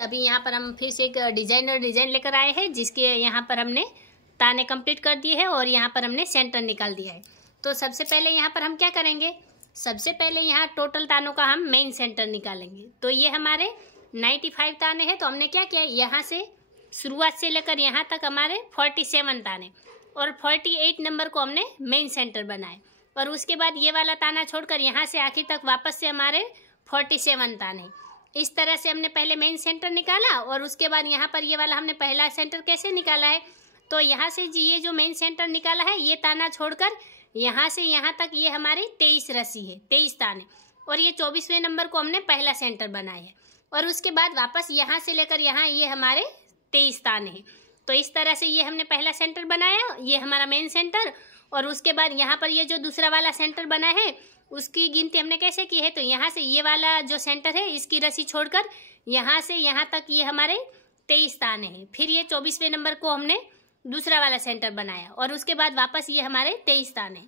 अभी यहाँ पर हम फिर से एक डिजाइन लेकर आए हैं, जिसके यहाँ पर हमने ताने कंप्लीट कर दिए हैं और यहाँ पर हमने सेंटर निकाल दिया है। तो सबसे पहले यहाँ पर हम क्या करेंगे, सबसे पहले यहाँ टोटल तानों का हम मेन सेंटर निकालेंगे। तो ये हमारे 95 ताने हैं। तो हमने क्या किया, यहाँ से शुरुआत से लेकर यहाँ तक हमारे 47 ताने और 48 नंबर को हमने मेन सेंटर बनाए। और उसके बाद ये वाला ताना छोड़कर यहाँ से आखिर तक वापस से हमारे 47 ताने। इस तरह से हमने पहले मेन सेंटर निकाला और उसके बाद यहाँ पर ये वाला हमने पहला सेंटर कैसे निकाला है। तो यहाँ से जी ये जो मेन सेंटर निकाला है, ये ताना छोड़कर यहाँ से यहाँ तक ये हमारे 23 रस्सी है, 23 ताने। और ये 24वें नंबर को हमने पहला सेंटर बनाया है। और उसके बाद वापस यहाँ से लेकर यहाँ ये हमारे 23 ताने हैं। तो इस तरह से ये हमने पहला सेंटर बनाया, ये हमारा मेन सेंटर। और उसके बाद यहाँ पर ये जो दूसरा वाला सेंटर बना है, उसकी गिनती हमने कैसे की है। तो यहाँ से ये वाला जो सेंटर है, इसकी रस्सी छोड़कर यहाँ से यहाँ तक ये हमारे 23 ताने हैं। फिर ये 24वें नंबर को हमने दूसरा वाला सेंटर बनाया और उसके बाद वापस ये हमारे 23 ताने।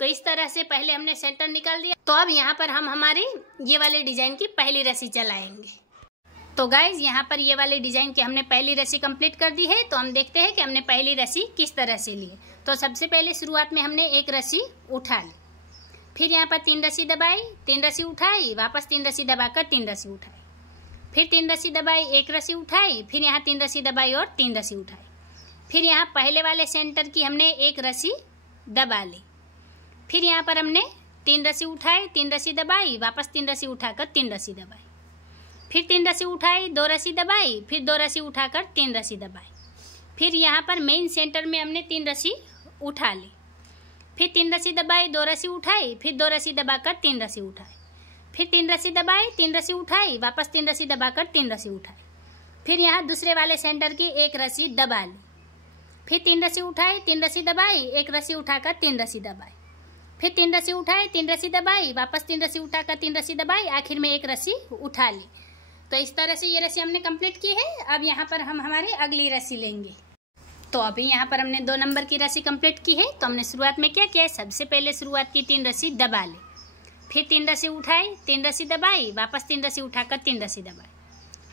तो इस तरह से पहले हमने सेंटर निकाल दिया। तो अब यहाँ पर हम हमारे ये वाले डिजाइन की पहली रस्सी चलाएंगे। तो गाइज यहाँ पर ये वाले डिजाइन की हमने पहली रस्सी कंप्लीट कर दी है। तो हम देखते हैं कि हमने पहली रस्सी किस तरह से ली है। तो सबसे पहले शुरुआत में हमने एक रस्सी उठा ली, फिर यहाँ पर 3 रस्सी दबाई, 3 रस्सी उठाई, वापस 3 रस्सी दबाकर 3 रस्सी उठाई, फिर 3 रस्सी दबाई, 1 रस्सी उठाई, फिर यहाँ 3 रस्सी दबाई और 3 रस्सी उठाई। फिर यहाँ पहले वाले सेंटर की हमने 1 रस्सी दबा ली, फिर यहाँ पर हमने 3 रस्सी उठाई, 3 रस्सी दबाई, वापस 3 रस्सी उठाकर 3 रस्सी दबाई, फिर 3 रस्सी उठाई, 2 रस्सी दबाई, फिर 2 रस्सी उठाकर 3 रस्सी दबाई। फिर यहाँ पर मेन सेंटर में हमने 3 रस्सी उठा ली, फिर 3 रस्सी दबाई, 2 रस्सी उठाई, फिर 2 रस्सी दबाकर 3 रस्सी उठाई, फिर 3 रस्सी दबाई, 3 रस्सी उठाई, वापस 3 रस्सी दबाकर 3 रस्सी उठाई। फिर यहाँ दूसरे वाले सेंटर की 1 रस्सी दबा ली, फिर 3 रस्सी उठाई, 3 रस्सी दबाई, 1 रस्सी उठाकर 3 रस्सी दबाई, फिर 3 रस्सी उठाई, 3 रस्सी दबाई, वापस 3 रस्सी उठाकर 3 रस्सी दबाई, आखिर में 1 रस्सी उठा ली। तो इस तरह से ये रस्सी हमने कंप्लीट की है। अब यहाँ पर हम हमारी अगली रस्सी लेंगे। तो अभी यहाँ पर हमने 2 नंबर की रस्सी कंप्लीट की है। तो हमने शुरुआत में क्या किया, सबसे पहले शुरुआत की 3 रस्सी दबा ली, फिर 3 रस्सी उठाई, 3 रस्सी दबाई, वापस 3 रस्सी उठाकर 3 रस्सी दबाई,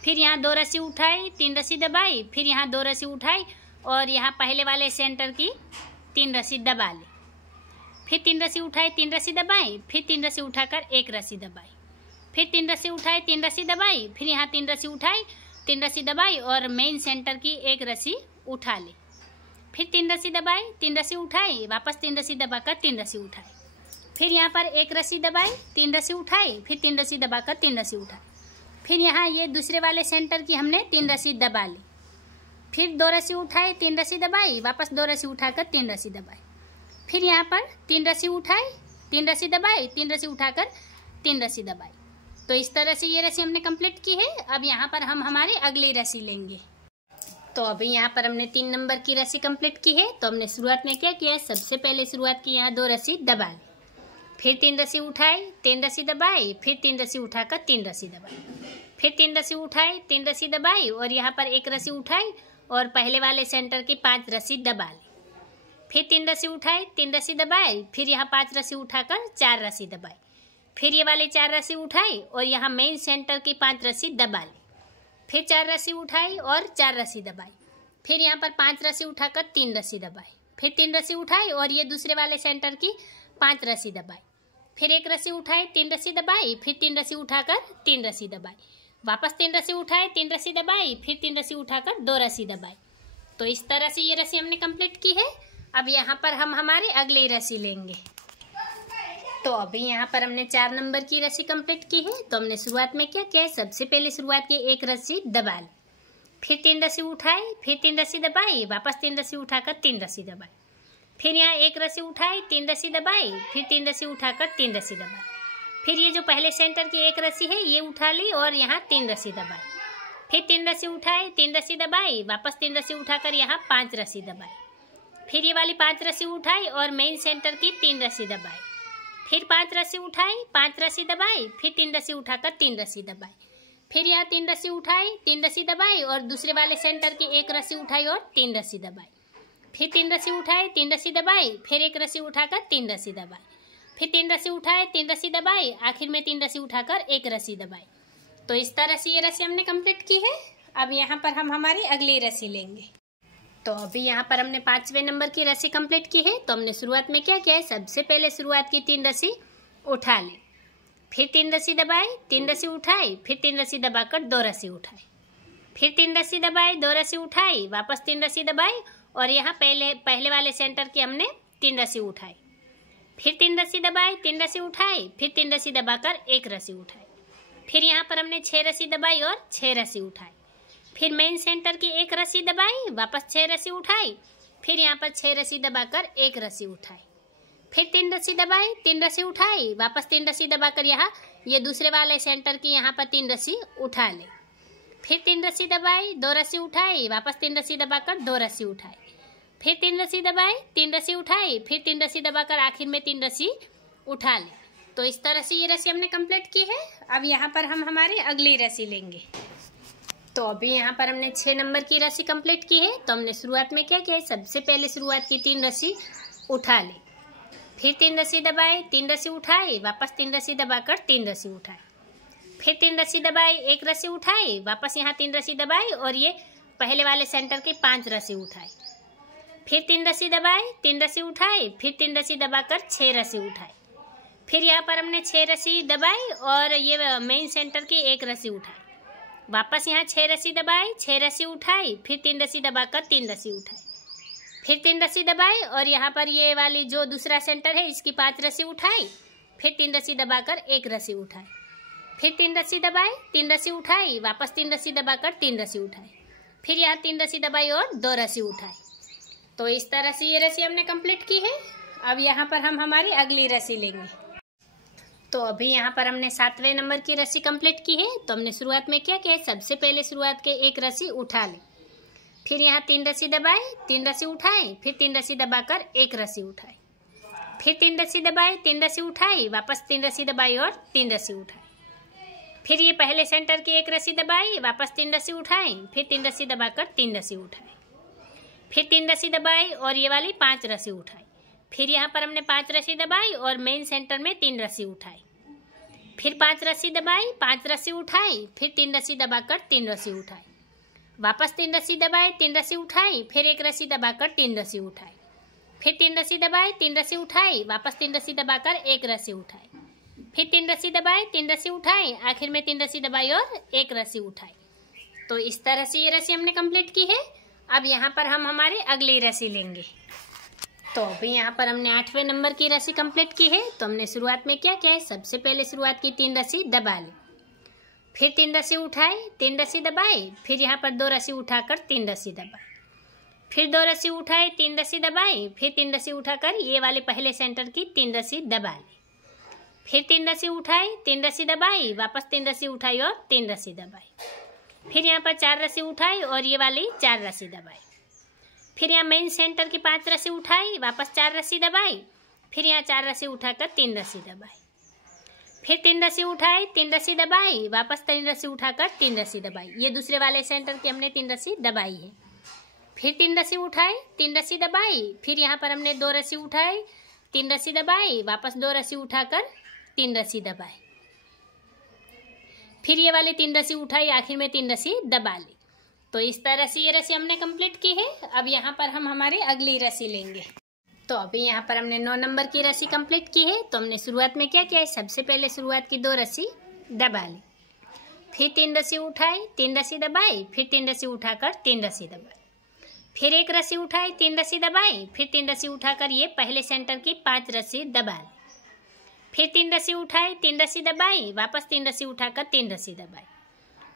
फिर यहाँ 2 रस्सी उठाई, 3 रस्सी दबाई, फिर यहाँ 2 रस्सी उठाई और यहाँ पहले वाले सेंटर की 3 रस्सी दबा ली, फिर 3 रस्सी उठाई, 3 रस्सी दबाई, फिर 3 रस्सी उठाकर 1 रस्सी दबाई, फिर 3 रस्सी उठाई, 3 रस्सी दबाई, फिर यहाँ 3 रस्सी उठाई, 3 रस्सी दबाई और मेन सेंटर की 1 रस्सी उठा ली, फिर 3 रस्सी दबाई, 3 रस्सी उठाई, वापस 3 रस्सी दबाकर 3 रस्सी उठाई, फिर यहाँ पर 1 रस्सी दबाई, 3 रस्सी उठाई, फिर 3 रस्सी दबाकर 3 रस्सी उठाई, फिर यहाँ ये दूसरे वाले सेंटर की हमने 3 रस्सी दबा ली, फिर 2 रस्सी उठाई, 3 रस्सी दबाई, वापस 2 रस्सी उठाकर 3 रस्सी दबाई, फिर यहाँ पर 3 रस्सी उठाई, 3 रस्सी दबाई, 3 रस्सी उठाकर 3 रस्सी दबाई। तो इस तरह से ये रस्सी हमने कंप्लीट की है। अब यहाँ पर हम हमारी अगली रस्सी लेंगे। तो अभी यहाँ पर हमने 3 नंबर की रस्सी कंप्लीट की है। तो हमने शुरुआत में क्या किया, सबसे पहले शुरुआत की यहाँ 2 रस्सी दबा ली, फिर 3 रस्सी उठाई, 3 रस्सी दबाई, फिर 3 रस्सी उठाकर 3 रस्सी दबाई, फिर 3 रस्सी उठाई, 3 रस्सी दबाई और यहाँ पर 1 रस्सी उठाई और पहले वाले सेंटर की 5 रस्सी दबा ली, फिर 3 रस्सी उठाई, 3 रस्सी दबाई, फिर यहाँ 5 रस्सी उठाकर 4 रस्सी दबाई, फिर ये वाले 4 रस्सी उठाई और यहाँ मेन सेंटर की 5 रस्सी दबा ली, फिर 4 रस्सी उठाई और 4 रस्सी दबाई, फिर यहाँ पर 5 रस्सी उठाकर 3 रस्सी दबाई, फिर 3 रस्सी उठाई और ये दूसरे वाले सेंटर की 5 रस्सी दबाई, फिर 1 रस्सी उठाई, 3 रस्सी दबाई, फिर 3 रस्सी उठाकर 3 रस्सी दबाई, वापस 3 रस्सी उठाई, 3 रस्सी दबाई, फिर 3 रस्सी उठाकर 2 रस्सी दबाई। तो इस तरह से ये रस्सी हमने कंप्लीट की है। अब यहाँ पर हम हमारी अगली रस्सी लेंगे। तो अभी यहाँ पर हमने 4 नंबर की रस्सी कंप्लीट की है। तो हमने शुरुआत में क्या किया, सबसे पहले शुरुआत की 1 रस्सी दबा ली, फिर 3 रस्सी उठाई, फिर 3 रस्सी दबाई, वापस 3 रस्सी उठाकर 3 रस्सी दबाई, फिर यहाँ 1 रस्सी उठाई, 3 रस्सी दबाई, फिर 3 रस्सी उठाकर 3 रस्सी दबाई, फिर ये जो पहले सेंटर की 1 रस्सी है ये उठा ली और यहाँ 3 रस्सी दबाई, फिर 3 रस्सी उठाई, 3 रस्सी दबाई, वापस 3 रस्सी उठाकर यहाँ 5 रस्सी दबाई, फिर ये वाली 5 रस्सी उठाई और मेन सेंटर की 3 रस्सी दबाई, फिर 5 रस्सी उठाई, 5 रस्सी दबाई, फिर 3 रस्सी उठाकर 3 रस्सी दबाई, फिर यहाँ 3 रस्सी उठाई, 3 रस्सी दबाई और दूसरे वाले सेंटर की 1 रस्सी उठाई और 3 रस्सी दबाई, फिर 3 रस्सी उठाई, 3 रस्सी दबाई, फिर 1 रस्सी उठाकर 3 रस्सी दबाई, फिर 3 रस्सी उठाए, 3 रस्सी दबाई, आखिर में 3 रस्सी उठाकर 1 रस्सी दबाई। तो इस तरह से ये रस्सी हमने कंप्लीट की है। अब यहाँ पर हम हमारी अगली रस्सी लेंगे। तो अभी यहाँ पर हमने 5वें नंबर की रस्सी कंप्लीट की है। तो हमने शुरुआत में क्या किया है, सबसे पहले शुरुआत की 3 रस्सी उठा ली, फिर 3 रस्सी दबाई, 3 रस्सी उठाई, फिर 3 रस्सी दबाकर 2 रस्सी उठाई, फिर 3 रस्सी दबाई, 2 रस्सी उठाई, वापस 3 रस्सी दबाई और यहाँ पहले वाले सेंटर की हमने 3 रस्सी उठाई, फिर 3 रस्सी दबाई, 3 रस्सी उठाई, फिर 3 रस्सी दबाकर 1 रस्सी उठाई, फिर यहाँ पर हमने 6 रस्सी दबाई और 6 रस्सी उठाई, फिर मेन सेंटर की 1 रस्सी दबाई, वापस 6 रस्सी उठाई, फिर यहाँ पर 6 रस्सी दबाकर 1 रस्सी उठाई, फिर 3 रस्सी दबाई, 3 रस्सी उठाई, वापस 3 रस्सी दबाकर यहाँ ये दूसरे वाले सेंटर की यहाँ पर 3 रस्सी उठा ले, फिर 3 रस्सी दबाई, 2 रस्सी उठाई, वापस 3 रस्सी दबाकर 2 रस्सी उठाई, फिर 3 रस्सी दबाई, 3 रस्सी उठाई, फिर 3 रस्सी दबाकर आखिर में 3 रस्सी उठा ले। तो इस तरह से ये रस्सी हमने कंप्लीट की है। अब यहाँ पर हम हमारी अगली रस्सी लेंगे। तो अभी यहाँ पर हमने 6 नंबर की रस्सी कंप्लीट की है। तो हमने शुरुआत में क्या किया है, सबसे पहले शुरुआत की 3 रस्सी उठा ली, फिर 3 रस्सी दबाई, 3 रस्सी उठाई, वापस 3 रस्सी दबाकर 3 रस्सी उठाई, फिर 3 रस्सी दबाई, 1 रस्सी उठाई, वापस यहाँ 3 रस्सी दबाई और ये पहले वाले सेंटर की 5 रस्सी उठाई, फिर 3 रस्सी दबाई, 3 रस्सी उठाई, फिर 3 रस्सी दबाकर 6 रस्सी उठाई, फिर यहाँ पर हमने 6 रस्सी दबाई और ये मेन सेंटर की 1 रस्सी उठाई, वापस यहाँ 6 रस्सी दबाई, 6 रस्सी उठाई, फिर 3 रस्सी दबाकर 3 रस्सी उठाई, फिर 3 रस्सी दबाई और यहाँ पर ये वाली जो दूसरा सेंटर है इसकी 5 रस्सी उठाई, फिर 3 रस्सी दबाकर 1 रस्सी उठाई, फिर 3 रस्सी दबाई, 3 रस्सी उठाई, वापस 3 रस्सी दबाकर 3 रस्सी उठाई, फिर यहाँ 3 रस्सी दबाई और 2 रस्सी उठाई। तो इस तरह से ये रस्सी हमने कंप्लीट की है। अब यहाँ पर हम हमारी अगली रस्सी लेंगे। तो अभी यहाँ पर हमने 7वें नंबर की रस्सी कंप्लीट की है। तो हमने शुरुआत में क्या किया है, सबसे पहले शुरुआत के 1 रस्सी उठा ली, फिर यहाँ 3 रस्सी दबाई, 3 रस्सी उठाई, फिर 3 रस्सी दबाकर 1 रस्सी उठाई, फिर 3 रस्सी दबाई, 3 रस्सी उठाई, वापस 3 रस्सी दबाई और 3 रस्सी उठाई, फिर ये पहले सेंटर की 1 रस्सी दबाई, वापस 3 रस्सी उठाई, फिर 3 रस्सी दबाकर 3 रस्सी उठाई, फिर 3 रस्सी दबाई और ये वाली 5 रस्सी उठाई, फिर यहाँ पर हमने 5 रस्सी दबाई और मेन सेंटर में 3 रस्सी उठाई, फिर 5 रस्सी दबाई, 5 रस्सी उठाई, फिर 3 रस्सी दबाकर 3 रस्सी उठाई, वापस 3 रस्सी दबाई, 3 रस्सी उठाई, फिर 1 रस्सी दबाकर 3 रस्सी उठाई, फिर 3 रस्सी दबाई, 3 रस्सी उठाई, वापस 3 रस्सी दबाकर 1 रस्सी उठाई, फिर 3 रस्सी दबाई, 3 रस्सी उठाई, आखिर में 3 रस्सी दबाई और 1 रस्सी उठाई। तो इस तरह से ये रस्सी हमने कंप्लीट की है। अब यहाँ पर हम हमारी अगली रस्सी लेंगे। तो अभी यहाँ पर हमने 8वें नंबर की रस्सी कंप्लीट की है। तो हमने शुरुआत में क्या किया है, सबसे पहले शुरुआत की 3 रस्सी दबा ली, फिर 3 रस्सी उठाई, 3 रस्सी दबाई, फिर यहाँ पर 2 रस्सी उठाकर 3 रस्सी दबाई, फिर 2 रस्सी उठाई, 3 रस्सी दबाई, फिर 3 रस्सी उठाकर ये वाले पहले सेंटर की 3 रस्सी दबा ली, फिर 3 रस्सी उठाई, 3 रस्सी दबाई, वापस 3 रस्सी उठाई और 3 रस्सी दबाई, फिर यहाँ पर 4 रस्सी उठाई और ये वाली 4 रस्सी दबाई, फिर यहाँ मेन सेंटर की 5 रस्सी उठाई, वापस 4 रस्सी दबाई, फिर यहाँ 4 रस्सी उठाकर 3 रस्सी दबाई, फिर 3 रस्सी उठाई, 3 रस्सी दबाई, वापस 3 रस्सी उठाकर 3 रस्सी दबाई, ये दूसरे वाले सेंटर की हमने 3 रस्सी दबाई है, फिर 3 रस्सी उठाई, 3 रस्सी दबाई, फिर यहाँ पर हमने 2 रस्सी उठाई, 3 रस्सी दबाई, वापस 2 रस्सी उठाकर 3 रस्सी दबाई, फिर ये वाली 3 रस्सी उठाई, आखिर में 3 रस्सी दबा ली। तो इस तरह से ये रस्सी हमने कंप्लीट की है। अब यहाँ पर हम हमारी अगली रस्सी लेंगे। तो अभी यहाँ पर हमने 9 नंबर की रस्सी कंप्लीट की है। तो हमने शुरुआत में क्या किया है, सबसे पहले शुरुआत की 2 रस्सी दबा ली, फिर 3 रस्सी उठाई, 3 रस्सी दबाई, फिर 3 रस्सी उठाकर 3 रस्सी दबाई, फिर 1 रस्सी उठाई, 3 रस्सी दबाई, फिर 3 रस्सी उठाकर ये पहले सेंटर की 5 रस्सी दबा ली, फिर 3 रस्सी उठाई, 3 रस्सी दबाई, वापस 3 रस्सी उठाकर 3 रस्सी दबाई,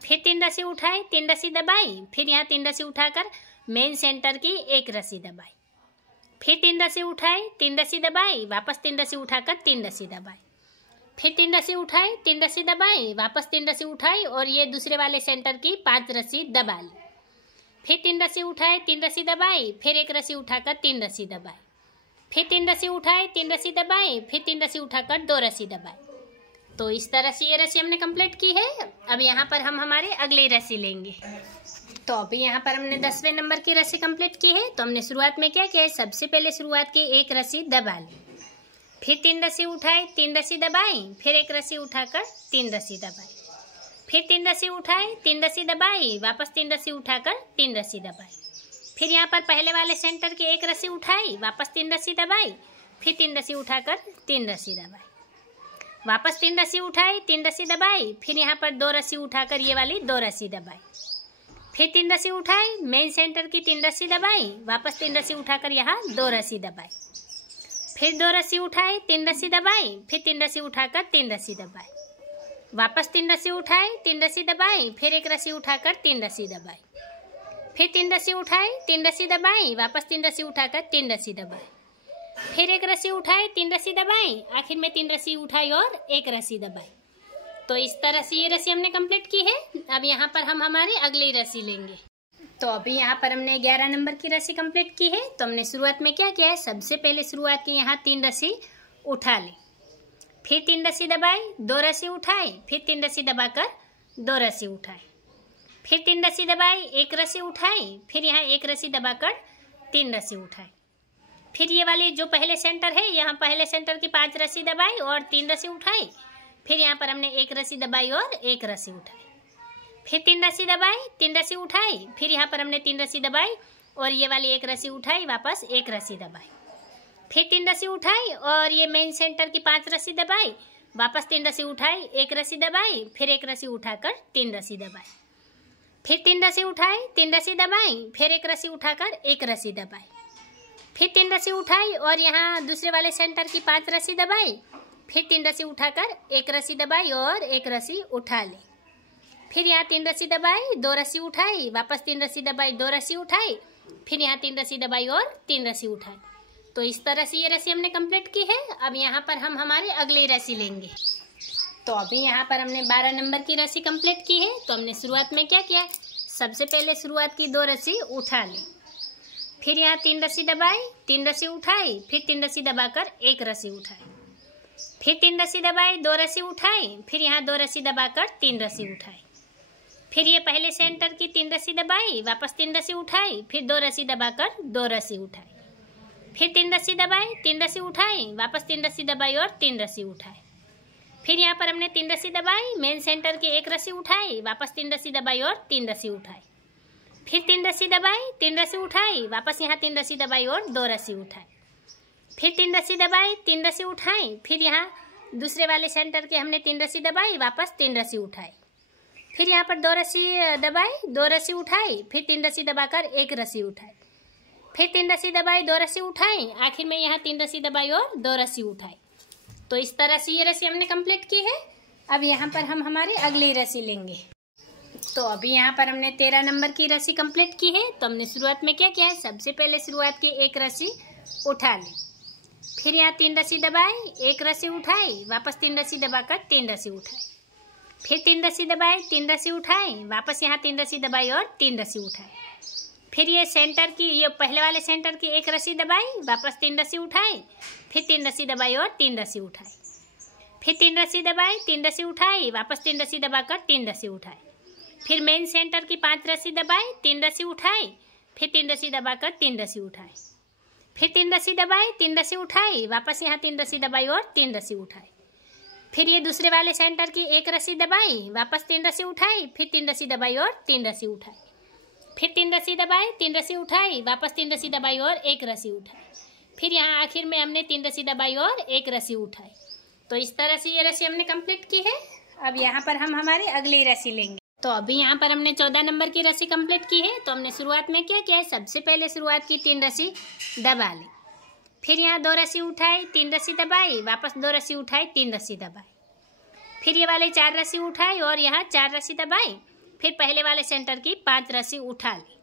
फिर 3 रस्सी उठाई, 3 रस्सी दबाई, फिर यहाँ 3 रस्सी उठाकर मेन सेंटर की 1 रस्सी दबाई, फिर 3 रस्सी उठाई, 3 रस्सी दबाई, वापस 3 रस्सी उठाकर 3 रस्सी दबाई, फिर 3 रस्सी उठाई, 3 रस्सी दबाई, वापस 3 रस्सी उठाई और ये दूसरे वाले सेंटर की 5 रस्सी दबा ली, फिर 3 रस्सी उठाई, 3 रस्सी दबाई, फिर 1 रस्सी उठाकर 3 रस्सी दबाई, फिर 3 रस्सी उठाई, 3 रस्सी दबाई, फिर 3 रस्सी उठाकर 2 रस्सी दबाई। तो इस तरह से ये रस्सी हमने कंप्लीट की है। अब यहाँ पर हम हमारी अगली रस्सी लेंगे। तो अभी यहाँ पर हमने 10वें नंबर की रस्सी कंप्लीट की है। तो हमने शुरुआत में क्या किया है, सबसे पहले शुरुआत की 1 रस्सी दबा ली, फिर 3 रस्सी उठाई, 3 रस्सी दबाई, फिर 1 रस्सी उठाकर 3 रस्सी दबाई, फिर 3 रस्सी उठाई, 3 रस्सी दबाई, वापस 3 रस्सी उठाकर 3 रस्सी दबाई। फिर यहाँ पर पहले वाले सेंटर की 1 रस्सी उठाई, वापस 3 रस्सी दबाई, फिर 3 रस्सी उठाकर 3 रस्सी दबाई, वापस 3 रस्सी उठाई, 3 रस्सी दबाई, फिर यहाँ पर 2 रस्सी उठाकर ये वाली 2 रस्सी दबाई, फिर 3 रस्सी उठाई, मेन सेंटर की 3 रस्सी दबाई, वापस 3 रस्सी उठाकर यहाँ 2 रस्सी दबाई, फिर 2 रस्सी उठाई, 3 रस्सी दबाई, फिर 3 रस्सी उठाकर 3 रस्सी दबाई, वापस 3 रस्सी उठाई, 3 रस्सी दबाई, फिर 1 रस्सी उठाकर 3 रस्सी दबाई, फिर 3 रस्सी उठाई, 3 रस्सी दबाई, वापस 3 रस्सी उठाकर 3 रस्सी दबाई, फिर 1 रस्सी उठाई, 3 रस्सी दबाई, आखिर में 3 रस्सी उठाई और 1 रस्सी दबाई। तो इस तरह से ये रस्सी हमने कंप्लीट की है। अब यहाँ पर हम हमारी अगली रस्सी लेंगे। तो अभी यहाँ पर हमने 11 नंबर की रस्सी कंप्लीट की है। तो हमने शुरुआत में क्या किया है, सबसे पहले शुरुआत की यहाँ 3 रस्सी उठा ली, फिर 3 रस्सी दबाई, 2 रस्सी उठाई, फिर 3 रस्सी दबाकर 2 रस्सी उठाई, फिर 3 रस्सी दबाई, 1 रस्सी उठाई, फिर यहाँ 1 रस्सी दबाकर 3 रस्सी उठाई, फिर ये वाली जो पहले सेंटर है यहाँ पहले सेंटर की 5 रस्सी दबाई और 3 रस्सी उठाई, फिर यहाँ पर हमने 1 रस्सी दबाई और 1 रस्सी उठाई, फिर 3 रस्सी दबाई, 3 रस्सी उठाई, फिर यहाँ पर हमने 3 रस्सी दबाई और ये वाली 1 रस्सी उठाई, वापस 1 रस्सी दबाई, फिर 3 रस्सी उठाई और ये मेन सेंटर की 5 रस्सी दबाई, वापस 3 रस्सी उठाई, 1 रस्सी दबाई, फिर 1 रस्सी उठाकर 3 रस्सी दबाई, फिर 3 रस्सी उठाई, 3 रस्सी दबाई, फिर 1 रस्सी उठाकर 1 रस्सी दबाई, फिर 3 रस्सी उठाई और यहाँ दूसरे वाले सेंटर की 5 रस्सी दबाई, फिर 3 रस्सी उठाकर 1 रस्सी दबाई और 1 रस्सी उठा ली, फिर यहाँ 3 रस्सी दबाई, 2 रस्सी उठाई, वापस 3 रस्सी दबाई, 2 रस्सी उठाई, फिर यहाँ 3 रस्सी दबाई और 3 रस्सी उठाई। तो इस तरह से ये रस्सी हमने कंप्लीट की है। अब यहाँ पर हम हमारी अगली रस्सी लेंगे। तो अभी यहाँ पर हमने 12 नंबर की रस्सी कंप्लीट की है। तो हमने शुरुआत में क्या किया, सबसे पहले शुरुआत की 2 रस्सी उठा ली, फिर यहाँ 3 रस्सी दबाई, 3 रस्सी उठाई, फिर 3 रस्सी दबाकर 1 रस्सी उठाई, फिर 3 रस्सी दबाई, 2 रस्सी उठाई, फिर यहाँ 2 रस्सी दबाकर 3 रस्सी उठाई, फिर ये पहले सेंटर की 3 रस्सी दबाई, वापस 3 रस्सी उठाई, फिर 2 रस्सी दबाकर 2 रस्सी उठाई, फिर 3 रस्सी दबाई, 3 रस्सी उठाई, वापस 3 रस्सी दबाई और 3 रस्सी उठाई, फिर यहाँ पर हमने 3 रस्सी दबाई, मेन सेंटर की 1 रस्सी उठाई, वापस 3 रस्सी दबाई और 3 रस्सी उठाई, फिर 3 रस्सी दबाई, 3 रस्सी उठाई, वापस यहाँ 3 रस्सी दबाई और 2 रस्सी उठाई, फिर 3 रस्सी दबाई, 3 रस्सी उठाई, फिर यहाँ दूसरे वाले सेंटर के हमने 3 रस्सी दबाई, वापस 3 रस्सी उठाई, फिर यहाँ पर 2 रस्सी दबाई, 2 रस्सी उठाई, फिर 3 रस्सी दबाकर 1 रस्सी उठाई, फिर 3 रस्सी दबाई, 2 रस्सी उठाई, आखिर में यहाँ 3 रस्सी दबाई और 2 रस्सी उठाई। तो इस तरह से ये रस्सी हमने कंप्लीट की है। अब यहाँ पर हम हमारी अगली रस्सी लेंगे। तो अभी यहाँ पर हमने 13 नंबर की रस्सी कंप्लीट की है। तो हमने शुरुआत में क्या किया है, सबसे पहले शुरुआत की 1 रस्सी उठा ली, फिर यहाँ 3 रस्सी दबाई, 1 रस्सी उठाई, वापस 3 रस्सी दबाकर 3 रस्सी उठाई, फिर 3 रस्सी दबाई, 3 रस्सी उठाई, वापस यहाँ 3 रस्सी दबाई और 3 रस्सी उठाई, फिर ये सेंटर की ये पहले वाले सेंटर की 1 रस्सी दबाई, वापस 3 रस्सी उठाई, फिर 3 रस्सी दबाई और 3 रस्सी उठाई, फिर 3 रस्सी दबाई, 3 रस्सी उठाई, वापस 3 रस्सी दबाकर 3 रस्सी उठाई, फिर मेन सेंटर की 5 रस्सी दबाई, 3 रस्सी उठाई, फिर 3 रस्सी दबाकर 3 रस्सी उठाई, फिर 3 रस्सी दबाई, 3 रस्सी उठाई, वापस यहाँ 3 रस्सी दबाई और 3 रस्सी उठाई, फिर ये दूसरे वाले सेंटर की 1 रस्सी दबाई, वापस 3 रस्सी उठाई, फिर 3 रस्सी दबाई और 3 रस्सी उठाई, फिर 3 रस्सी दबाई, 3 रस्सी उठाई, वापस 3 रस्सी दबाई और 1 रस्सी उठाई, फिर यहाँ आखिर में हमने 3 रस्सी दबाई और 1 रस्सी उठाई। तो इस तरह से ये रस्सी हमने कंप्लीट की है। अब यहाँ पर हम हमारी अगली रस्सी लेंगे। तो अभी यहाँ पर हमने 14 नंबर की रस्सी कंप्लीट की है। तो हमने शुरुआत में क्या किया है, सबसे पहले शुरुआत की 3 रस्सी दबा ली, फिर यहाँ 2 रस्सी उठाई, 3 रस्सी दबाई, वापस 2 रस्सी उठाई, 3 रस्सी दबाई, फिर ये वाले 4 रस्सी उठाई और यहाँ 4 रस्सी दबाई, फिर पहले वाले सेंटर की 5 रस्सी उठा ली,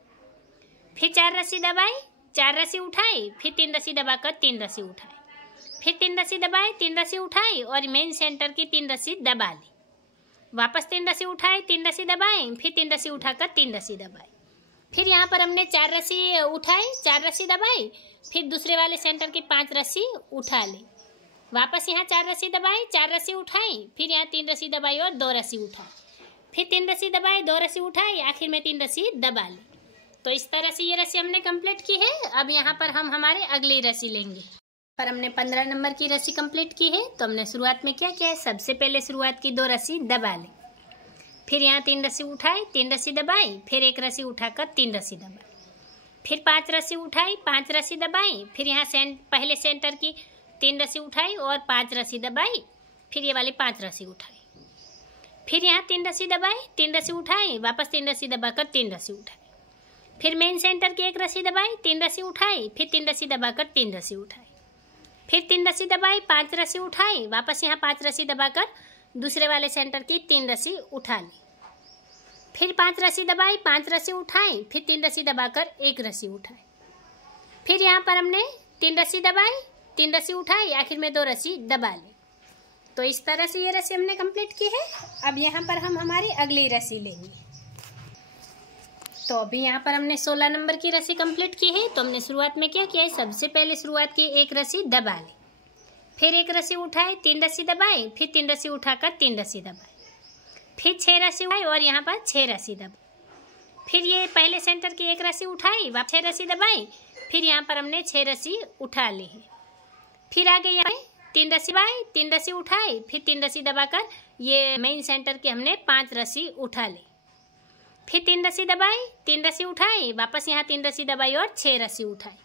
फिर 4 रस्सी दबाई, 4 रस्सी उठाई, फिर 3 रस्सी दबाकर 3 रस्सी उठाई, फिर 3 रस्सी दबाई, 3 रस्सी उठाई और मेन सेंटर की 3 रस्सी दबा ली, वापस 3 रस्सी उठाई, 3 रस्सी दबाई, फिर 3 रस्सी उठाकर 3 रस्सी दबाई, फिर यहाँ पर हमने 4 रस्सी उठाई, 4 रस्सी दबाई, फिर दूसरे वाले सेंटर की 5 रस्सी उठा ली, वापस यहाँ 4 रस्सी दबाई, 4 रस्सी उठाई, फिर यहाँ 3 रस्सी दबाई और 2 रस्सी उठाई, फिर 3 रस्सी दबाई, 2 रस्सी उठाई, आखिर में 3 रस्सी दबा ली। तो इस तरह से ये रस्सी हमने कंप्लीट की है। अब यहाँ पर हम हमारे अगली रस्सी लेंगे। पर हमने 15 नंबर की रस्सी कंप्लीट की है। तो हमने शुरुआत में क्या किया है, सबसे पहले शुरुआत की 2 रस्सी दबा ली, फिर यहाँ 3 रस्सी उठाई, 3 रस्सी दबाई, फिर 1 रस्सी उठाकर 3 रस्सी दबाई, फिर 5 रस्सी उठाई, 5 रस्सी दबाई, फिर यहाँ पहले सेंटर की 3 रस्सी उठाई और 5 रस्सी दबाई, फिर ये वाली 5 रस्सी उठाई, फिर यहाँ 3 रस्सी दबाई, 3 रस्सी उठाई, वापस 3 रस्सी दबाकर 3 रस्सी उठाई, फिर मेन सेंटर की 1 रस्सी दबाई, 3 रस्सी उठाई, फिर 3 रस्सी दबाकर 3 रस्सी उठाई, फिर 3 रस्सी दबाई, 5 रस्सी उठाई, वापस यहाँ 5 रस्सी दबाकर दूसरे वाले सेंटर की 3 रस्सी उठा ली, फिर 5 रस्सी दबाई, 5 रस्सी उठाई, फिर 3 रस्सी दबाकर 1 रस्सी उठाई, फिर यहाँ पर हमने 3 रस्सी दबाई, 3 रस्सी उठाई, आखिर में 2 रस्सी दबा ली। तो इस तरह से ये रस्सी हमने कंप्लीट की है। अब यहाँ पर हम हमारी अगली रस्सी लेंगे। तो अभी यहाँ पर हमने 16 नंबर की रस्सी कंप्लीट की है। तो हमने शुरुआत में क्या किया है, सबसे पहले शुरुआत की 1 रस्सी दबा ली, फिर 1 रस्सी उठाई, 3 रस्सी दबाई, फिर 3 रस्सी उठाकर 3 रस्सी दबाई, फिर 6 रस्सी उठाई और यहाँ पर 6 रस्सी दबाई, फिर ये पहले सेंटर की 1 रस्सी उठाई, 6 रस्सी दबाई, फिर यहाँ पर हमने 6 रस्सी उठा ली है, फिर आगे यहाँ 3 रस्सी दबाई, 3 रस्सी उठाई, फिर 3 रस्सी दबाकर ये मेन सेंटर की हमने 5 रस्सी उठा ली, फिर 3 रस्सी दबाई, 3 रस्सी उठाई, वापस यहाँ 3 रस्सी दबाई और 6 रस्सी उठाई,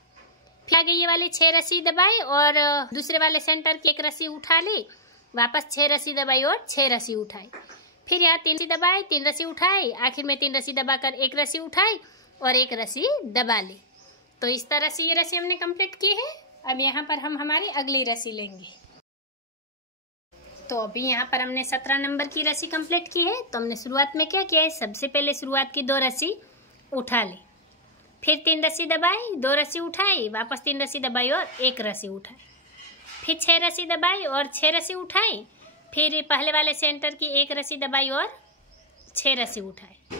फिर आगे ये वाली 6 रस्सी दबाई और दूसरे वाले सेंटर की 1 रस्सी उठा ली, वापस 6 रस्सी दबाई और 6 रस्सी उठाई, फिर यहाँ 3 रस्सी दबाई, 3 रस्सी उठाई, आखिर में 3 रस्सी दबाकर 1 रस्सी उठाई और 1 रस्सी दबा ली। तो इस तरह से ये रस्सी हमने कंप्लीट की है। अब यहाँ पर हम हमारी अगली रस्सी लेंगे। तो अभी यहाँ पर हमने 17 नंबर की रस्सी कंप्लीट की है। तो हमने शुरुआत में क्या किया है, सबसे पहले शुरुआत की 2 रस्सी उठा ली, फिर 3 रस्सी दबाई, 2 रस्सी उठाई, वापस 3 रस्सी दबाई और 1 रस्सी उठाई, फिर 6 रस्सी दबाई और 6 रस्सी उठाई, फिर पहले वाले सेंटर की 1 रस्सी दबाई और 6 रस्सी उठाई,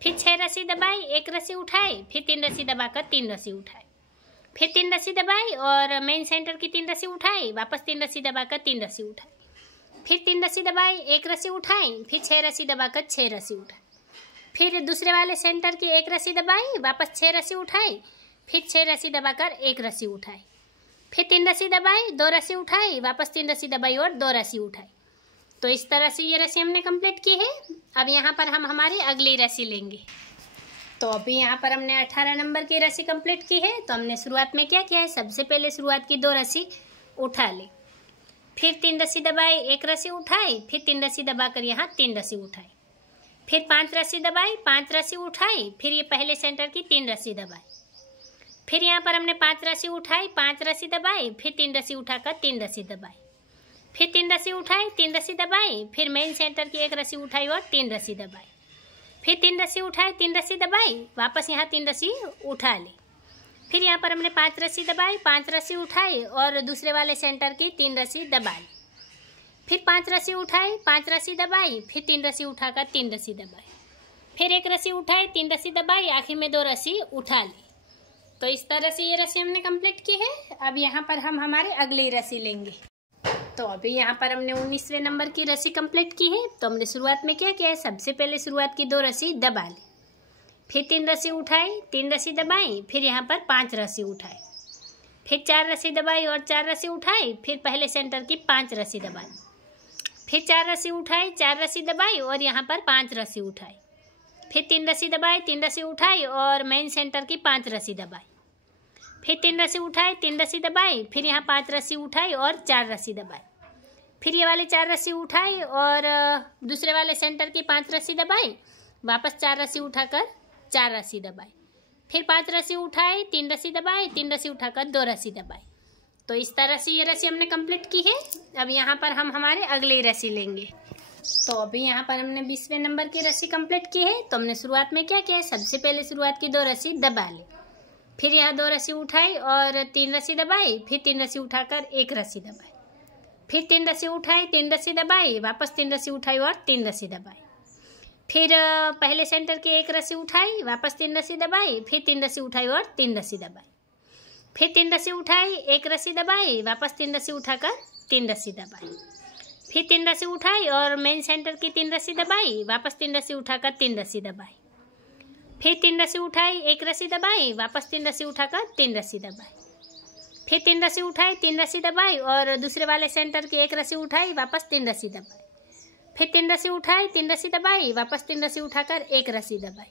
फिर 6 रस्सी दबाई, 1 रस्सी उठाई, फिर 3 रस्सी दबाकर 3 रस्सी उठाई, फिर 3 रस्सी दबाई और मेन सेंटर की 3 रस्सी उठाई, वापस 3 रस्सी दबाकर 3 रस्सी उठाई, फिर 3 रस्सी दबाई, 1 रस्सी उठाई, फिर 6 रस्सी दबाकर 6 रस्सी उठाई, फिर दूसरे वाले सेंटर की 1 रस्सी दबाई, वापस 6 रस्सी उठाई, फिर 6 रस्सी दबाकर 1 रस्सी उठाई, फिर 3 रस्सी दबाई, 2 रस्सी उठाई, वापस 3 रस्सी दबाई और 2 रस्सी उठाई। तो इस तरह से ये रस्सी हमने कंप्लीट की है। अब यहाँ पर हम हमारी अगली रस्सी लेंगे। तो अभी यहाँ पर हमने 18 नंबर की रस्सी कंप्लीट की है। तो हमने शुरुआत में क्या किया है, सबसे पहले शुरुआत की 2 रस्सी उठा ली, फिर 3 रस्सी दबाई, 1 रस्सी उठाई, फिर 3 रस्सी दबाकर यहाँ 3 रस्सी उठाई, फिर 5 रस्सी दबाई, 5 रस्सी उठाई, फिर ये पहले सेंटर की 3 रस्सी दबाई, फिर यहाँ पर हमने 5 रस्सी उठाई, 5 रस्सी दबाई, फिर 3 रस्सी उठाकर 3 रस्सी दबाई, फिर 3 रस्सी उठाई, 3 रस्सी दबाई, फिर मेन सेंटर की 1 रस्सी उठाई और 3 रस्सी दबाई, फिर 3 रस्सी उठाई, 3 रस्सी दबाई, वापस यहाँ 3 रस्सी उठा ली, फिर यहाँ पर हमने 5 रस्सी दबाई, 5 रस्सी उठाई और दूसरे वाले सेंटर की 3 रस्सी दबा ली, फिर 5 रस्सी उठाई, 5 रस्सी दबाई, फिर 3 रस्सी उठाकर 3 रस्सी दबाई, फिर 1 रस्सी उठाई, 3 रस्सी दबाई, आखिर में 2 रस्सी उठा ली। तो इस तरह से ये रस्सी हमने कंप्लीट की है। अब यहाँ पर हम हमारे अगली रस्सी लेंगे। तो अभी यहाँ पर हमने 19वें नंबर की रस्सी कंप्लीट की है। तो हमने शुरुआत में क्या किया है, सबसे पहले शुरुआत की 2 रस्सी दबा ली, फिर 3 रस्सी उठाई, 3 रस्सी दबाई, फिर यहाँ पर 5 रस्सी उठाई, फिर 4 रस्सी दबाई और 4 रस्सी उठाई, फिर पहले सेंटर की 5 रस्सी दबाई, फिर 4 रस्सी उठाई, 4 रस्सी दबाई और यहाँ पर 5 रस्सी उठाई, फिर 3 रस्सी दबाई, 3 रस्सी उठाई और मेन सेंटर की 5 रस्सी दबाई, फिर 3 रस्सी उठाई, 3 रस्सी दबाई, फिर यहाँ 5 रस्सी उठाई और 4 रस्सी दबाई, फिर ये वाले 4 रस्सी उठाई और दूसरे वाले सेंटर की 5 रस्सी दबाई, वापस 4 रस्सी उठाकर 4 रस्सी दबाई, फिर 5 रस्सी उठाई, 3 रस्सी दबाई, 3 रस्सी उठाकर 2 रस्सी दबाई। तो इस तरह से ये रस्सी हमने कंप्लीट की है। अब यहाँ पर हम हमारे अगली रस्सी लेंगे। तो अभी यहाँ पर हमने 20वें नंबर की रस्सी कंप्लीट की है। तो हमने शुरुआत में क्या किया है, सबसे पहले शुरुआत की 2 रस्सी दबा ली, फिर यहाँ 2 रस्सी उठाई और 3 रस्सी दबाई, फिर 3 रस्सी उठाकर 1 रस्सी दबाई, फिर 3 रस्सी उठाई, 3 रस्सी दबाई, वापस 3 रस्सी उठाई और 3 रस्सी दबाई, फिर पहले सेंटर की 1 रस्सी उठाई, वापस 3 रस्सी दबाई, फिर 3 रस्सी उठाई और 3 रस्सी दबाई, फिर 3 रस्सी उठाई, 1 रस्सी दबाई, वापस 3 रस्सी उठाकर 3 रस्सी दबाई, फिर 3 रस्सी उठाई और मेन सेंटर की 3 रस्सी दबाई, वापस 3 रस्सी उठाकर 3 रस्सी दबाई, फिर 3 रस्सी उठाई, 1 रस्सी दबाई, वापस 3 रस्सी उठाकर 3 रस्सी दबाई, फिर 3 रस्सी उठाई, 3 रस्सी दबाई और दूसरे वाले सेंटर की 1 रस्सी उठाई, वापस 3 रस्सी दबाई, फिर 3 रस्सी उठाई, 3 रस्सी दबाई, वापस 3 रस्सी उठाकर 1 रस्सी दबाई,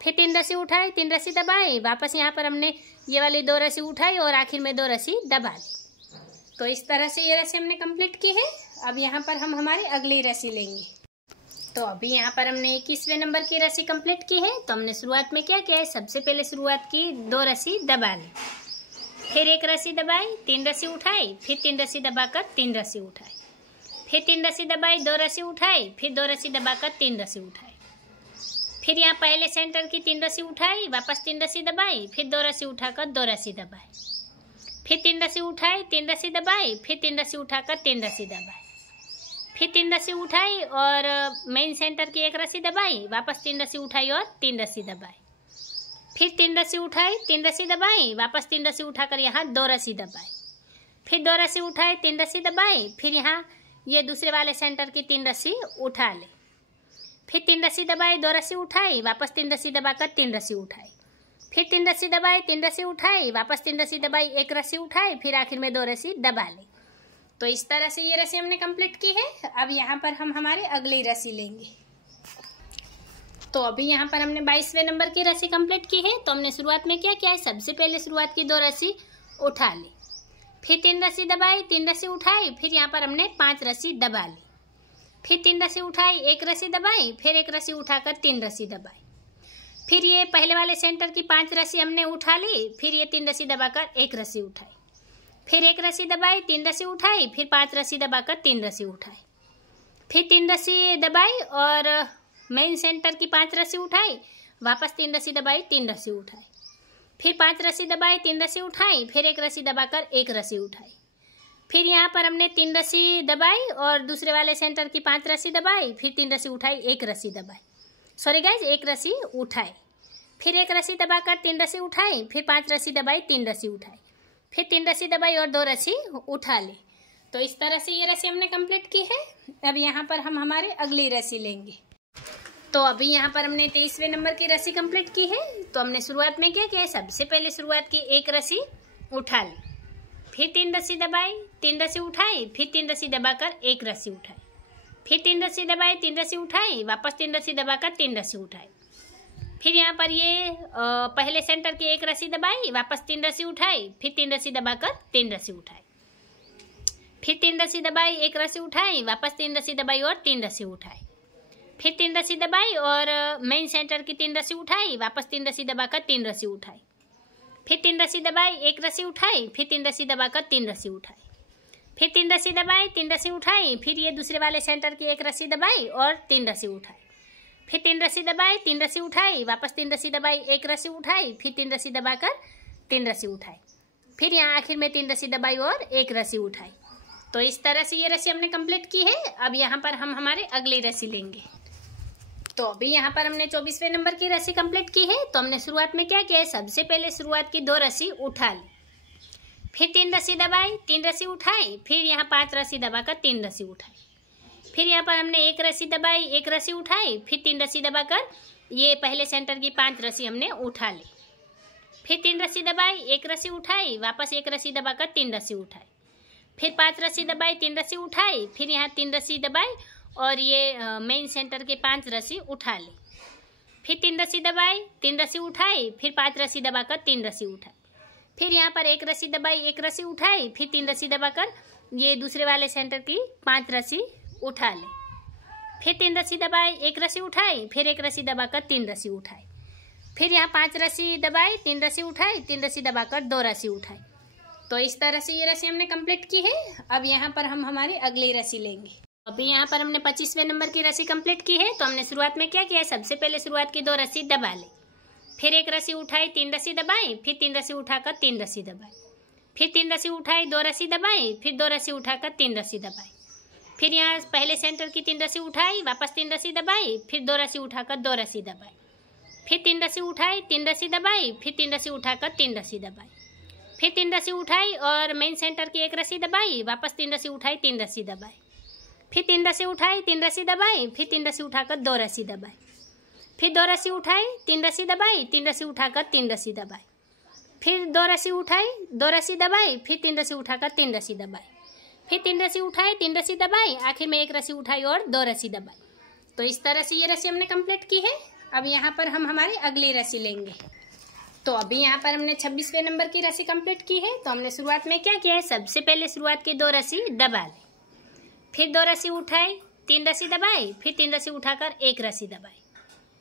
फिर 3 रस्सी उठाई, 3 रस्सी दबाई, वापस यहाँ पर हमने ये वाली 2 रस्सी उठाई और आखिर में 2 रस्सी दबा दी। तो इस तरह से ये रस्सी हमने कंप्लीट की है। अब यहाँ पर हम हमारी अगली रस्सी लेंगे। तो अभी यहाँ पर हमने 21वें नंबर की रस्सी कंप्लीट की है। तो हमने शुरुआत में क्या किया है, सबसे पहले शुरुआत की 2 रस्सी दबा ली, फिर 1 रस्सी दबाई, 3 रस्सी उठाई, फिर 3 रस्सी दबाकर 3 रस्सी उठाई, फिर 3 रस्सी दबाई, 2 रस्सी उठाई, फिर 2 रस्सी दबाकर 3 रस्सी उठाई, फिर यहाँ पहले सेंटर की 3 रस्सी उठाई, वापस 3 रस्सी दबाई, फिर 2 रस्सी उठाकर 2 रस्सी दबाई, फिर 3 रस्सी उठाई, 3 रस्सी दबाई, फिर 3 रस्सी उठाकर 3 रस्सी दबाई, फिर 3 रस्सी उठाई और मेन सेंटर की 1 रस्सी दबाई, वापस 3 रस्सी उठाई और 3 रस्सी दबाई, फिर 3 रस्सी उठाई, 3 रस्सी दबाई, वापस 3 रस्सी उठाकर यहाँ 2 रस्सी दबाई, फिर 2 रस्सी उठाई, 3 रस्सी दबाई, फिर यहाँ ये दूसरे वाले सेंटर की 3 रस्सी उठा ले, फिर 3 रस्सी दबाई, 2 रस्सी उठाई, वापस 3 रस्सी दबाकर 3 रस्सी उठाई, फिर 3 रस्सी दबाई, 3 रस्सी उठाई, वापस 3 रस्सी दबाई, 1 रस्सी उठाई, फिर आखिर में 2 रस्सी दबा ली। तो इस तरह से ये रस्सी हमने कंप्लीट की है। अब यहाँ पर हम हमारी अगली रस्सी लेंगे। तो अभी यहाँ पर हमने 22वें नंबर की रस्सी कंप्लीट की है। तो हमने शुरुआत में क्या किया है, सबसे पहले शुरुआत की 2 रस्सी उठा ली, फिर 3 रस्सी दबाई, 3 रस्सी उठाई, फिर यहाँ पर हमने 5 रस्सी दबा ली, फिर 3 रस्सी उठाई, 1 रस्सी दबाई, फिर 1 रस्सी उठाकर 3 रस्सी दबाई, फिर ये पहले वाले सेंटर की 5 रस्सी हमने उठा ली, फिर ये 3 रस्सी दबाकर 1 रस्सी उठाई, फिर 1 रस्सी दबाई, 3 रस्सी उठाई, फिर 5 रस्सी दबाकर 3 रस्सी उठाई, फिर 3 रस्सी दबाई और मेन सेंटर की 5 रस्सी उठाई, वापस 3 रस्सी दबाई, 3 रस्सी उठाई, फिर 5 रस्सी दबाई, 3 रस्सी उठाई, फिर 1 रस्सी दबाकर 1 रस्सी उठाई, फिर यहाँ पर हमने 3 रस्सी दबाई और दूसरे वाले सेंटर की 5 रस्सी दबाई, फिर 3 रस्सी उठाई, 1 रस्सी दबाई, सॉरी गाइज 1 रस्सी उठाई, फिर 1 रस्सी दबाकर 3 रस्सी उठाई, फिर 5 रस्सी दबाई, 3 रस्सी उठाई, फिर 3 रस्सी दबाई और 2 रस्सी उठा ली। तो इस तरह से ये रस्सी हमने कंप्लीट की है। अब यहाँ पर हम हमारी अगली रस्सी लेंगे। तो अभी यहाँ पर हमने 23वें नंबर की रस्सी कंप्लीट की है। तो हमने शुरुआत में क्या किया है, सबसे पहले शुरुआत की 1 रस्सी उठा ली, फिर 3 रस्सी दबाई, 3 रस्सी उठाई, फिर 3 रस्सी दबाकर 1 रस्सी उठाई, फिर 3 रस्सी दबाई, 3 रस्सी उठाई, वापस 3 रस्सी दबाकर 3 रस्सी उठाई, फिर यहाँ पर ये पहले सेंटर की 1 रस्सी दबाई, वापस 3 रस्सी उठाई, फिर 3 रस्सी दबाकर 3 रस्सी उठाई, फिर 3 रस्सी दबाई, 1 रस्सी उठाई, वापस 3 रस्सी दबाई और 3 रस्सी उठाई, फिर 3 रस्सी दबाई और मेन सेंटर की 3 रस्सी उठाई, वापस 3 रस्सी दबाकर 3 रस्सी उठाई, फिर 3 रस्सी दबाई, 1 रस्सी उठाई, फिर 3 रस्सी दबाकर 3 रस्सी उठाई, फिर 3 रस्सी दबाई, 3 रस्सी उठाई, फिर ये दूसरे वाले सेंटर की 1 रस्सी दबाई और 3 रस्सी उठाई, फिर 3 रस्सी दबाई, 3 रस्सी उठाई, वापस 3 रस्सी दबाई, 1 रस्सी उठाई, फिर 3 रस्सी दबाकर 3 रस्सी उठाई, फिर यहाँ आखिर में 3 रस्सी दबाई और 1 रस्सी उठाई। तो इस तरह से ये रस्सी हमने कंप्लीट की है। अब यहाँ पर हम हमारे अगली रस्सी लेंगे। तो अभी यहाँ पर हमने 24वें नंबर की रस्सी कंप्लीट की है। तो हमने शुरुआत में क्या किया है, सबसे पहले शुरुआत की 2 रस्सी उठा ली, फिर 3 रस्सी दबाई, 3 रस्सी उठाई, फिर यहाँ 5 रस्सी दबाकर 3 रस्सी उठाई, फिर यहाँ पर हमने 1 रस्सी दबाई, 1 रस्सी उठाई, फिर 3 रस्सी दबाकर ये पहले सेंटर की 5 रस्सी हमने उठा ली, फिर 3 रस्सी दबाई, 1 रस्सी उठाई, वापस 1 रस्सी दबाकर 3 रस्सी उठाई, फिर 5 रस्सी दबाई, 3 रस्सी उठाई, फिर यहाँ 3 रस्सी दबाई और ये मेन सेंटर के 5 रस्सी उठा ली, फिर 3 रस्सी दबाई, 3 रस्सी उठाई, फिर 5 रस्सी दबाकर 3 रस्सी उठाई, फिर यहाँ पर 1 रस्सी दबाई, 1 रस्सी उठाई, फिर 3 रस्सी दबाकर ये दूसरे वाले सेंटर की 5 रस्सी उठा ले, फिर 3 रस्सी दबाई, 1 रस्सी उठाई, फिर 1 रस्सी दबाकर 3 रस्सी उठाई, फिर यहाँ 5 रस्सी दबाई, 3 रस्सी उठाई, 3 रस्सी दबाकर 2 रस्सी उठाई। तो इस तरह से ये रस्सी हमने कंप्लीट की है। अब यहाँ पर हम हमारी अगली रस्सी लेंगे। अभी यहाँ पर हमने 25वें नंबर की रस्सी कंप्लीट की है। तो हमने शुरुआत में क्या किया है, सबसे पहले शुरुआत की 2 रस्सी दबा ली, फिर 1 रस्सी उठाई, 3 रस्सी दबाई, फिर 3 रस्सी उठाकर 3 रस्सी दबाई, फिर 3 रस्सी उठाई, 2 रस्सी दबाई, फिर 2 रस्सी उठाकर 3 रस्सी दबाई, फिर यहाँ पहले सेंटर की 3 रस्सी उठाई, वापस 3 रस्सी दबाई, फिर 2 रस्सी उठाकर 2 रस्सी दबाई, फिर 3 रस्सी उठाई, 3 रस्सी दबाई, फिर 3 रस्सी उठाकर 3 रस्सी दबाई, फिर 3 रस्सी उठाई और मेन सेंटर की 1 रस्सी दबाई, वापस 3 रस्सी उठाई, 3 रस्सी दबाई, फिर 3 रस्सी उठाई, 3 रस्सी दबाई, फिर 3 रस्सी उठाकर 2 रस्सी दबाई, फिर 2 रस्सी उठाई, 3 रस्सी दबाई, 3 रस्सी उठाकर 3 रस्सी दबाई, फिर 2 रस्सी उठाई, 2 रस्सी दबाई, फिर 3 रस्सी उठाकर 3 रस्सी दबाई, फिर 3 रस्सी उठाई, 3 रस्सी दबाई, आखिर में 1 रस्सी उठाई और 2 रस्सी दबाई। तो इस तरह से ये रस्सी हमने कंप्लीट की है। अब यहाँ पर हम हमारी अगली रस्सी लेंगे। तो अभी यहाँ पर हमने 26वें नंबर की रस्सी कंप्लीट की है। तो हमने शुरुआत में क्या किया है, सबसे पहले शुरुआत की 2 रस्सी दबा ली, फिर 2 रस्सी उठाई, 3 रस्सी दबाई, फिर 3 रस्सी उठाकर 1 रस्सी दबाई,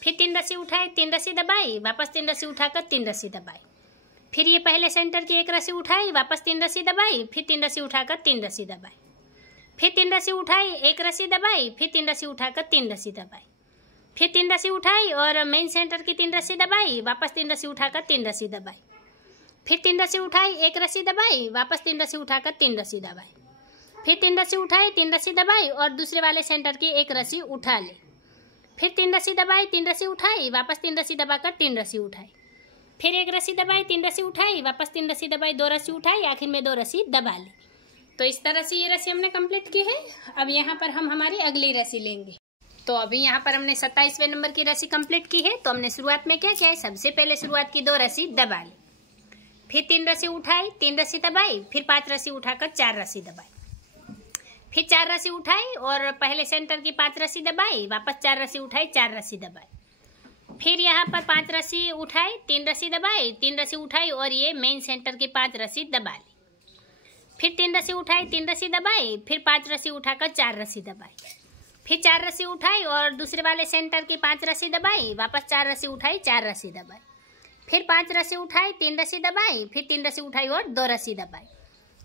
फिर 3 रस्सी उठाई, 3 रस्सी दबाई, वापस 3 रस्सी उठाकर 3 रस्सी दबाई, फिर ये पहले सेंटर की 1 रस्सी उठाई, वापस 3 रस्सी दबाई, फिर 3 रस्सी उठाकर 3 रस्सी दबाई, फिर 3 रस्सी उठाई, 1 रस्सी दबाई, फिर 3 रस्सी उठाकर 3 रस्सी दबाई, फिर 3 रस्सी उठाई और मेन सेंटर की 3 रस्सी दबाई, वापस 3 रस्सी उठाकर 3 रस्सी दबाई, फिर 3 रस्सी उठाई, 1 रस्सी दबाई, वापस 3 रस्सी उठाकर 3 रस्सी दबाई, फिर 3 रस्सी उठाई, 3 रस्सी दबाई और दूसरे वाले सेंटर की 1 रस्सी उठा ले, फिर 3 रस्सी दबाई, 3 रस्सी उठाई, वापस 3 रस्सी दबाकर 3 रस्सी उठाई, फिर 1 रस्सी दबाई, 3 रस्सी उठाई, वापस 3 रस्सी दबाई, 2 रस्सी उठाई, आखिर में 2 रस्सी दबा ली। तो इस तरह से ये रस्सी हमने कंप्लीट की है। अब यहाँ पर हम हमारी अगली रस्सी लेंगे। तो अभी यहाँ पर हमने 27वें नंबर की रस्सी कंप्लीट की है। तो हमने शुरुआत में क्या किया है, सबसे पहले शुरुआत की 2 रस्सी दबा ली, फिर 3 रस्सी उठाई, 3 रस्सी दबाई, फिर 5 रस्सी उठाकर 4 रस्सी दबाई, फिर 4 रस्सी उठाई और पहले सेंटर की 5 रस्सी दबाई, वापस 4 रस्सी उठाई, 4 रस्सी दबाई, फिर यहाँ पर 5 रस्सी उठाई, 3 रस्सी दबाई, 3 रस्सी उठाई और ये मेन सेंटर की 5 रस्सी दबा ली, फिर 3 रस्सी उठाई, 3 रस्सी दबाई, फिर 5 रस्सी उठाकर 4 रस्सी दबाई, फिर 4 रस्सी उठाई और दूसरे वाले सेंटर की 5 रस्सी दबाई, वापस 4 रस्सी उठाई, 4 रस्सी दबाई, फिर 5 रस्सी उठाई, 3 रस्सी दबाई, फिर 3 रस्सी उठाई और 2 रस्सी दबाई।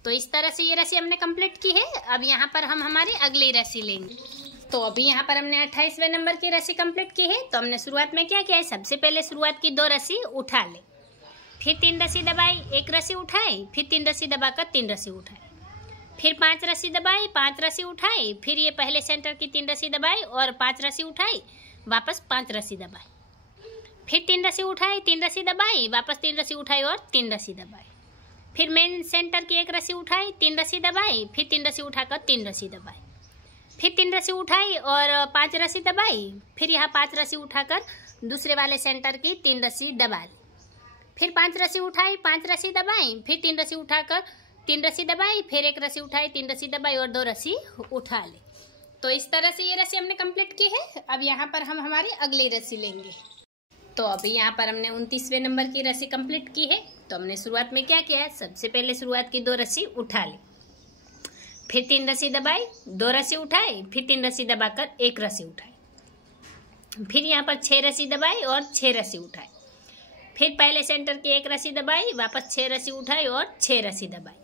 तो इस तरह से ये रस्सी हमने कंप्लीट की है। अब यहाँ पर हम हमारी अगली रस्सी लेंगे। तो अभी यहाँ पर हमने 28वें नंबर की रस्सी कंप्लीट की है। तो हमने शुरुआत में क्या किया है, सबसे पहले शुरुआत की 2 रस्सी उठा ले, फिर 3 रस्सी दबाई, 1 रस्सी उठाई, फिर 3 रस्सी दबाकर 3 रस्सी उठाई, फिर 5 रस्सी दबाई, 5 रस्सी उठाई, फिर ये पहले सेंटर की 3 रस्सी दबाई और 5 रस्सी उठाई, वापस 5 रस्सी दबाई, फिर 3 रस्सी उठाई, 3 रस्सी दबाई, वापस 3 रस्सी उठाई और 3 रस्सी दबाई, फिर मेन सेंटर की 1 रस्सी उठाई, 3 रस्सी दबाई, फिर 3 रस्सी उठाकर 3 रस्सी दबाई, फिर 3 रस्सी उठाई और 5 रस्सी दबाई, फिर यहाँ 5 रस्सी उठाकर दूसरे वाले सेंटर की 3 रस्सी दबा ली, फिर 5 रस्सी उठाई, 5 रस्सी दबाई, फिर 3 रस्सी उठाकर 3 रस्सी दबाई, फिर 1 रस्सी उठाई, 3 रस्सी दबाई और 2 रस्सी उठा ली। तो इस तरह से ये रस्सी हमने कंप्लीट की है। अब यहाँ पर हम हमारी अगली रस्सी लेंगे। तो अभी यहाँ पर हमने 29वें नंबर की रस्सी कंप्लीट की है। तो हमने शुरुआत में क्या किया है, सबसे पहले शुरुआत की 2 रस्सी उठा ली, फिर 3 रस्सी दबाई, 2 रस्सी उठाई, फिर 3 रस्सी दबाकर 1 रस्सी उठाई, फिर यहाँ पर 6 रस्सी दबाई और 6 रस्सी उठाई, फिर पहले सेंटर की 1 रस्सी दबाई, वापस 6 रस्सी उठाई और 6 रस्सी दबाई,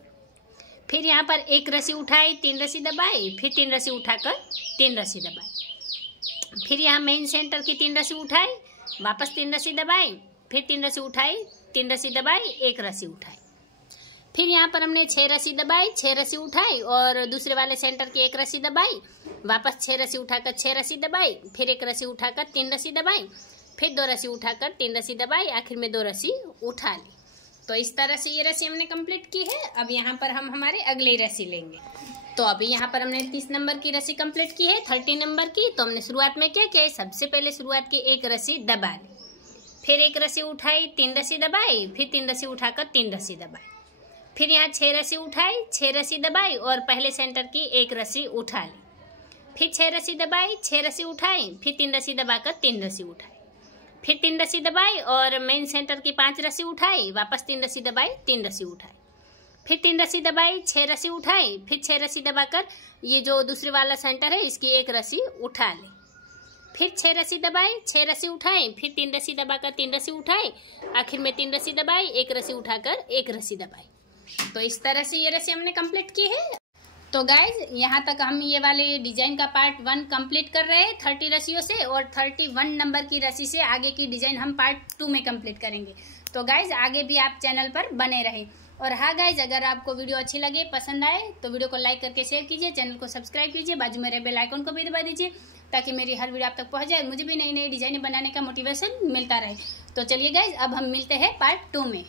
फिर यहाँ पर 1 रस्सी उठाई, 3 रस्सी दबाई, फिर 3 रस्सी उठाकर 3 रस्सी दबाई, फिर यहाँ मेन सेंटर की 3 रस्सी उठाई, वापस 3 रस्सी दबाई, फिर 3 रस्सी उठाई, 3 रस्सी दबाई, 1 रस्सी उठाई, फिर यहाँ पर हमने 6 रस्सी दबाई, 6 रस्सी उठाई और दूसरे वाले सेंटर की 1 रस्सी दबाई, वापस 6 रस्सी उठाकर 6 रस्सी दबाई, फिर 1 रस्सी उठाकर 3 रस्सी दबाई, फिर 2 रस्सी उठाकर 3 रस्सी दबाई, आखिर में 2 रस्सी उठा ली। तो इस तरह से ये रस्सी हमने कंप्लीट की है। अब यहाँ पर हम हमारे अगली रस्सी लेंगे। तो अभी यहाँ पर हमने 30 नंबर की रस्सी कंप्लीट की है, 30 नंबर की। तो हमने शुरुआत में क्या किया है, सबसे पहले शुरुआत की 1 रस्सी दबा ली, फिर 1 रस्सी उठाई, 3 रस्सी दबाई, फिर 3 रस्सी उठाकर 3 रस्सी दबाई, फिर यहाँ 6 रस्सी उठाई, 6 रस्सी दबाई और पहले सेंटर की 1 रस्सी उठा ली, फिर 6 रस्सी दबाई, 6 रस्सी उठाई, फिर 3 रस्सी दबाकर 3 रस्सी उठाई, फिर 3 रस्सी दबाई और मेन सेंटर की 5 रस्सी उठाई, वापस 3 रस्सी दबाई, 3 रस्सी उठाई, फिर 3 रस्सी दबाई, 6 रस्सी उठाई, फिर 6 रस्सी दबाकर ये जो दूसरे वाला सेंटर है इसकी 1 रस्सी उठा ली, फिर 6 रस्सी दबाई, 6 रस्सी उठाई, फिर 3 रस्सी दबाकर 3 रस्सी उठाई, आखिर में 3 रस्सी दबाई, 1 रस्सी उठाकर 1 रस्सी दबाई। तो इस तरह से ये रस्सी हमने कंप्लीट की है। तो गाइज यहाँ तक हम ये वाले डिजाइन का पार्ट 1 कंप्लीट कर रहे हैं 30 रस्सियों से, और 31 नंबर की रस्सी से आगे की डिजाइन हम पार्ट 2 में कंप्लीट करेंगे। तो गाइज आगे भी आप चैनल पर बने रहें। और हाँ गाइज, अगर आपको वीडियो अच्छी लगे, पसंद आए, तो वीडियो को लाइक करके शेयर कीजिए, चैनल को सब्सक्राइब कीजिए, बाजू में बेल आइकन को भी दबा दीजिए ताकि मेरी हर वीडियो आप तक पहुँच जाए, मुझे भी नई नई डिजाइनें बनाने का मोटिवेशन मिलता रहे। तो चलिए गाइज अब हम मिलते हैं पार्ट 2 में।